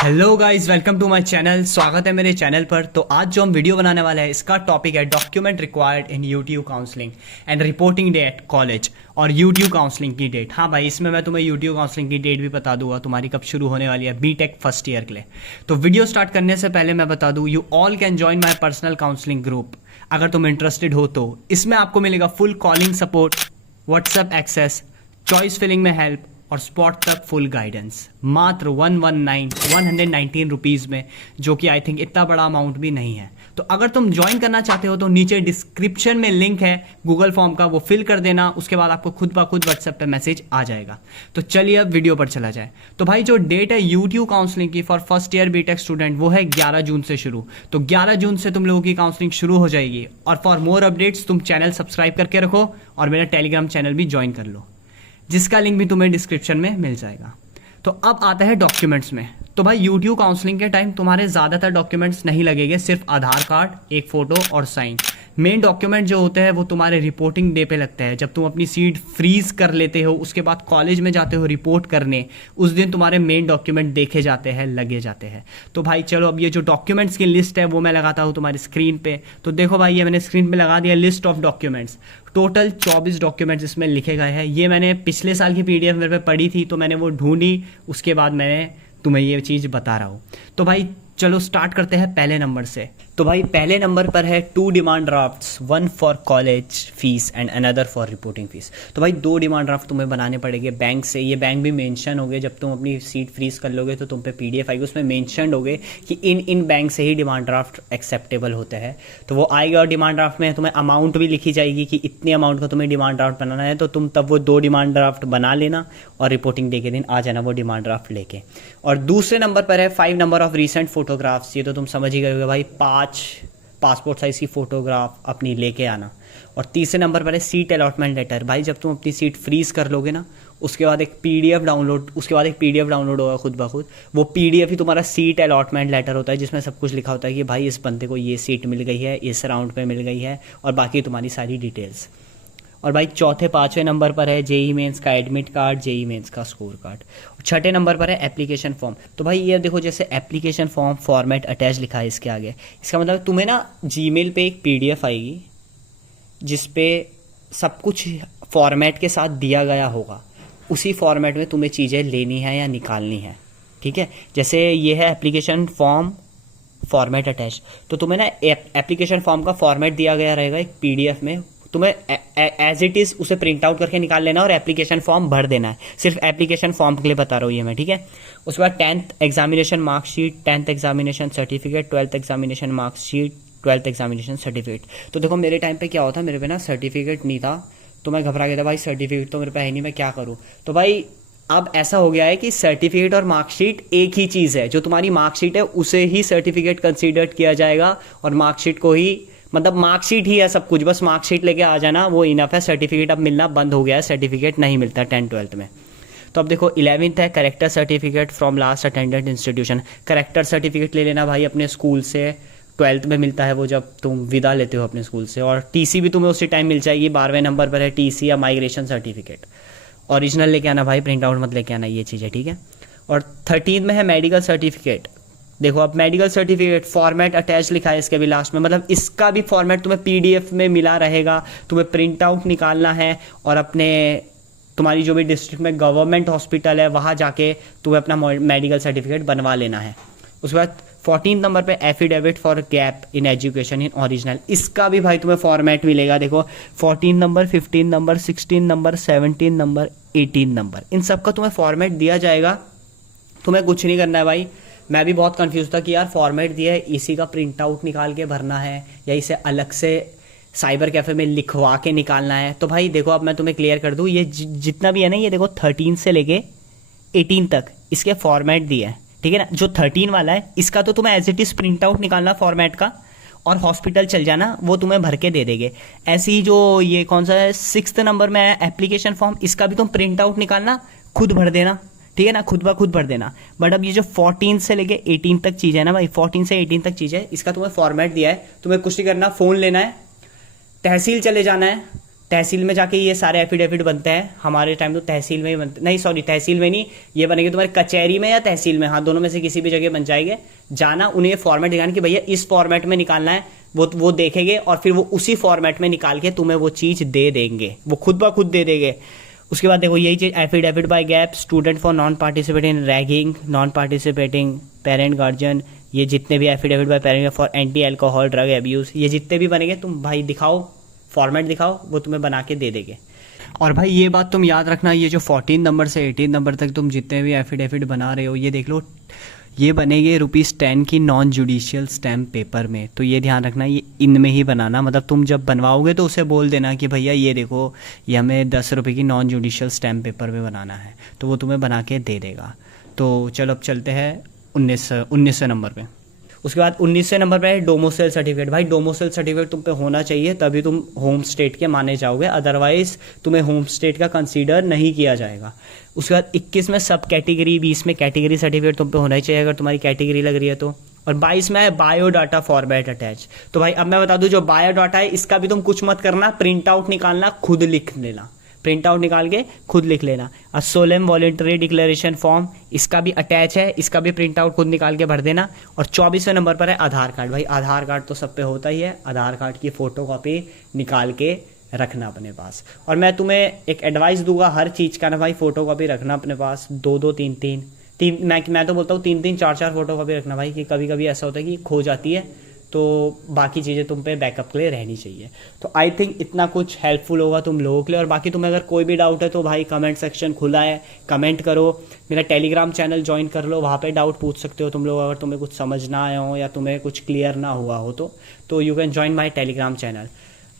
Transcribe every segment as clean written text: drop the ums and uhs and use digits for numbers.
Hello guys, welcome to my channel. स्वागत है मेरे चैनल पर। तो आज जो हम वीडियो बनाने वाले हैं इसका टॉपिक है document required in YouTube counselling and reporting day at college और यूट्यूब काउंसलिंग की डेट। हाँ भाई, इसमें मैं तुम्हें यूट्यूब काउंसलिंग की डेट भी बता दूंगा तुम्हारी कब शुरू होने वाली है बीटेक फर्स्ट ईयर के लिए। तो वीडियो स्टार्ट करने से पहले मैं बता दूं, you all can join my personal counselling group अगर तुम इंटरेस्टेड हो तो। इसमें आपको मिलेगा full calling support, WhatsApp access, choice filling में हेल्प और स्पॉट तक फुल गाइडेंस, मात्र 119 रुपीज़ में, जो कि आई थिंक इतना बड़ा अमाउंट भी नहीं है। तो अगर तुम ज्वाइन करना चाहते हो तो नीचे डिस्क्रिप्शन में लिंक है गूगल फॉर्म का, वो फिल कर देना। उसके बाद आपको खुद ब खुद व्हाट्सएप पे मैसेज आ जाएगा। तो चलिए अब वीडियो पर चला जाए। तो भाई जो डेट है यूट्यूब काउंसलिंग की for first year BTech student, वो है 11 जून से शुरू। तो 11 जून से तुम लोगों की काउंसलिंग शुरू हो जाएगी। और फॉर मोर अपडेट्स तुम चैनल सब्सक्राइब करके रखो और मेरा टेलीग्राम चैनल भी ज्वाइन कर लो, जिसका लिंक भी तुम्हें डिस्क्रिप्शन में मिल जाएगा। तो अब आता है डॉक्यूमेंट्स में। तो भाई यूट्यूब काउंसलिंग के टाइम तुम्हारे ज़्यादातर डॉक्यूमेंट्स नहीं लगेंगे, सिर्फ आधार कार्ड, एक फ़ोटो और साइन। मेन डॉक्यूमेंट जो होते हैं वो तुम्हारे रिपोर्टिंग डे पे लगते हैं। जब तुम अपनी सीट फ्रीज कर लेते हो, उसके बाद कॉलेज में जाते हो रिपोर्ट करने, उस दिन तुम्हारे मेन डॉक्यूमेंट देखे जाते हैं, लगे जाते हैं। तो भाई चलो, अब ये जो डॉक्यूमेंट्स की लिस्ट है वो मैं लगाता हूँ तुम्हारी स्क्रीन पे। तो देखो भाई, ये मैंने स्क्रीन पे लगा दिया list of documents. Total 24 documents इसमें लिखे गए हैं। ये मैंने पिछले साल की पीडीएफ मेरे पे पड़ी थी, तो मैंने वो ढूंढी, उसके बाद मैंने तुम्हें ये चीज़ बता रहा हूँ। तो भाई चलो स्टार्ट करते हैं पहले नंबर से। तो भाई पहले नंबर पर है 2 demand drafts, 1 for college fees and another for reporting fees. तो भाई 2 डिमांड ड्राफ्ट तुम्हें बनाने पड़ेंगे बैंक से। ये बैंक भी मेंशन हो गए, जब तुम अपनी सीट फ्रीज कर लोगे तो तुम पे पीडीएफ आएगी, उसमें मेंशन हो गए कि इन बैंक से ही डिमांड ड्राफ्ट एक्सेप्टेबल होते हैं। तो वो आएगा और डिमांड ड्राफ्ट में तुम्हें अमाउंट भी लिखी जाएगी कि इतने अमाउंट का तुम्हें डिमांड ड्राफ्ट बनाना है। तो तुम तब वो 2 डिमांड ड्राफ्ट बना लेना और रिपोर्टिंग डे के दिन आ जाना वो डिमांड ड्राफ्ट लेके। और दूसरे नंबर पर है 5 नंबर ऑफ रिसेंट फोटोग्राफ्स। ये तो तुम समझ ही गए होगे भाई, 5 पासपोर्ट साइज की फोटोग्राफ अपनी लेके आना। और तीसरे नंबर पर है सीट अलॉटमेंट लेटर। भाई जब तुम अपनी सीट फ्रीज कर लोगे ना, उसके बाद एक पीडीएफ डाउनलोड होगा खुद ब खुद। वो पीडीएफ ही तुम्हारा सीट अलॉटमेंट लेटर होता है, जिसमें सब कुछ लिखा होता है कि भाई इस बंदे को ये सीट मिल गई है, इस राउंड पे मिल गई है, और बाकी तुम्हारी सारी डिटेल्स। और भाई चौथे 5वें नंबर पर है जेई मेंस का एडमिट कार्ड, जेई मेंस का स्कोर कार्ड। छठे नंबर पर है एप्लीकेशन फॉर्म। तो भाई ये देखो, जैसे एप्लीकेशन फॉर्म फॉर्मेट अटैच लिखा है इसके आगे, इसका मतलब तुम्हें ना जीमेल पे एक पीडीएफ आएगी जिसपे सब कुछ फॉर्मेट के साथ दिया गया होगा। उसी फॉर्मेट में तुम्हें चीज़ें लेनी है या निकालनी है, ठीक है। जैसे ये है एप्लीकेशन फॉर्म फॉर्मेट अटैच, तो तुम्हें ना एप्लीकेशन फॉर्म का फॉर्मेट दिया गया रहेगा एक पीडीएफ में, तुम्हें एज इट इज उसे प्रिंट आउट करके निकाल लेना और एप्लीकेशन फॉर्म भर देना है। सिर्फ एप्लीकेशन फॉर्म के लिए बता रहा हूँ ये मैं, ठीक है। उसके बाद 10th examination marksheet, 10th examination certificate, 12th examination marksheet, 12th examination certificate. तो देखो मेरे टाइम पे क्या होता, मेरे पे ना सर्टिफिकेट नहीं था, तो मैं घबरा गया था भाई, सर्टिफिकेट तो मेरे पे है नहीं, मैं क्या करूँ। तो भाई अब ऐसा हो गया है कि सर्टिफिकेट और मार्कशीट एक ही चीज़ है। जो तुम्हारी मार्कशीट है उसे ही सर्टिफिकेट कंसीडर किया जाएगा, और मार्कशीट को ही, मतलब मार्कशीट ही है सब कुछ, बस मार्कशीट लेके आ जाना, वो इनफ है। सर्टिफिकेट अब मिलना बंद हो गया है, सर्टिफिकेट नहीं मिलता 10th-12th में। तो अब देखो 11th है character certificate from last attended institution. Character certificate ले लेना भाई अपने स्कूल से, 12th में मिलता है वो जब तुम विदा लेते हो अपने स्कूल से। और टीसी भी तुम्हें उसी टाइम मिल जाएगी। 12वें नंबर पर है टीसी या माइग्रेशन सर्टिफिकेट। ओरिजिनल लेके आना भाई, प्रिंट आउट मत लेके आना, ये चीज़ें, ठीक है। और 13th में है मेडिकल सर्टिफिकेट। देखो अब मेडिकल सर्टिफिकेट फॉर्मेट अटैच लिखा है इसके भी लास्ट में, मतलब इसका भी फॉर्मेट तुम्हें पीडीएफ में मिला रहेगा। तुम्हें प्रिंट आउट निकालना है और अपने तुम्हारी जो भी डिस्ट्रिक्ट में गवर्नमेंट हॉस्पिटल है वहाँ जाके तुम्हें अपना मेडिकल सर्टिफिकेट बनवा लेना है। उसके बाद 14 नंबर पे affidavit for gap in education in original. इसका भी भाई तुम्हें फॉर्मेट मिलेगा। देखो 14 number, 15 number, 16 number, 17 number, 18 number, इन सब का तुम्हें फॉर्मेट दिया जाएगा। तुम्हें कुछ नहीं करना है भाई। मैं भी बहुत कंफ्यूज था कि यार फॉर्मेट दिया है, इसी का प्रिंट आउट निकाल के भरना है या इसे अलग से साइबर कैफे में लिखवा के निकालना है। तो भाई देखो अब मैं तुम्हें क्लियर कर दूं, ये जितना भी है ना, ये देखो 13 से लेके 18 तक इसके फॉर्मेट दिए हैं, ठीक है ना। जो 13 वाला है इसका तो तुम्हें as it is print out निकालना फॉर्मेट का, और हॉस्पिटल चल जाना, वो तुम्हें भर के दे देंगे। ऐसे ही जो ये कौन सा है 6th नंबर में है एप्लीकेशन फॉर्म, इसका भी तुम प्रिंट आउट निकालना, खुद भर देना, ठीक है ना, खुद ब खुद भर देना। बट अब ये जो 14 से लेके 18 तक चीज़ है ना भाई, 14 से 18 तक चीज़ है, इसका तुम्हें फॉर्मेट दिया है। तुम्हें कुछ नहीं करना, फ़ोन लेना है, तहसील चले जाना है, तहसील में जाके ये सारे एफिडेविट बनते हैं। हमारे टाइम तो तहसील में ही बनते, नहीं सॉरी तहसील में नहीं, ये बनेंगे तुम्हारी कचहरी में या तहसील में, हाँ दोनों में से किसी भी जगह बन जाएंगे। जाना, उन्हें फॉर्मेट दिखाना कि भैया इस फॉर्मेट में निकालना है, वो देखेंगे और फिर वो उसी फॉर्मेट में निकाल के तुम्हें वो चीज़ दे देंगे, वो खुद ब खुद दे देंगे। उसके बाद देखो यही चीज़ affidavit by gap, student for non participating in ragging, non participating parent guardian, ये जितने भी affidavit by parent for anti alcohol drug abuse, ये जितने भी बनेंगे तुम भाई दिखाओ, फॉर्मेट दिखाओ, वो तुम्हें बना के दे देंगे। और भाई ये बात तुम याद रखना, ये जो 14 नंबर से 18 नंबर तक तुम जितने भी एफिडेविट बना रहे हो, ये देख लो ये बनेंगे ₹10 की नॉन जुडिशियल स्टैम्प पेपर में। तो ये ध्यान रखना, ये इनमें ही बनाना, मतलब तुम जब बनवाओगे तो उसे बोल देना कि भैया ये देखो ये हमें ₹10 की नॉन जुडिशियल स्टैम्प पेपर में बनाना है, तो वो तुम्हें बना के दे देगा। तो चलो अब चलते हैं 19 नंबर पे। उसके बाद 19 नंबर पे है डोमोसेल सर्टिफिकेट। भाई डोमोसेल सर्टिफिकेट तुम पे होना चाहिए, तभी तुम होम स्टेट के माने जाओगे, अदरवाइज तुम्हें होम स्टेट का कंसीडर नहीं किया जाएगा। उसके बाद 21 में सब कैटेगरी, 20 में कैटेगरी सर्टिफिकेट तुम पे होना ही चाहिए अगर तुम्हारी कैटेगरी लग रही है तो। और 22 में है बायोडाटा फॉर्मेट अटैच। तो भाई अब मैं बता दूं, जो बायोडाटा है इसका भी तुम कुछ मत करना, प्रिंट आउट निकालना, खुद लिख लेना, प्रिंट आउट निकाल के खुद लिख लेना। और सोलेम वॉलेंटरी डिक्लेरेशन फॉर्म, इसका भी अटैच है, इसका भी प्रिंट आउट खुद निकाल के भर देना। और 24वें नंबर पर है आधार कार्ड। भाई आधार कार्ड तो सब पे होता ही है, आधार कार्ड की फोटोकॉपी निकाल के रखना अपने पास। और मैं तुम्हें एक एडवाइस दूंगा हर चीज़ का ना भाई, फोटोकॉपी रखना अपने पास, 2-2 3-3 मैं तो बोलता हूँ 3-3 4-4 फोटोकॉपी रखना भाई, कि कभी कभी ऐसा होता है कि खो जाती है, तो बाकी चीज़ें तुम पे बैकअप के लिए रहनी चाहिए। तो आई थिंक इतना कुछ हेल्पफुल होगा तुम लोगों के लिए। और बाकी तुम्हें अगर कोई भी डाउट है तो भाई कमेंट सेक्शन खुला है, कमेंट करो, मेरा टेलीग्राम चैनल ज्वाइन कर लो, वहाँ पे डाउट पूछ सकते हो तुम लोग, अगर तुम्हें कुछ समझ ना आया हो या तुम्हें कुछ क्लियर ना हुआ हो तो you can join my Telegram channel.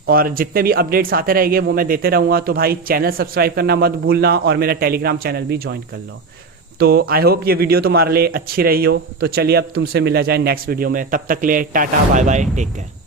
और जितने भी अपडेट्स आते रहेंगे वो मैं देते रहूँगा, तो भाई चैनल सब्सक्राइब करना मत भूलना और मेरा टेलीग्राम चैनल भी ज्वाइन कर लो। तो आई होप ये वीडियो तुम्हारे लिए अच्छी रही हो। तो चलिए अब तुमसे मिला जाए नेक्स्ट वीडियो में, तब तक ले tata bye bye, take care.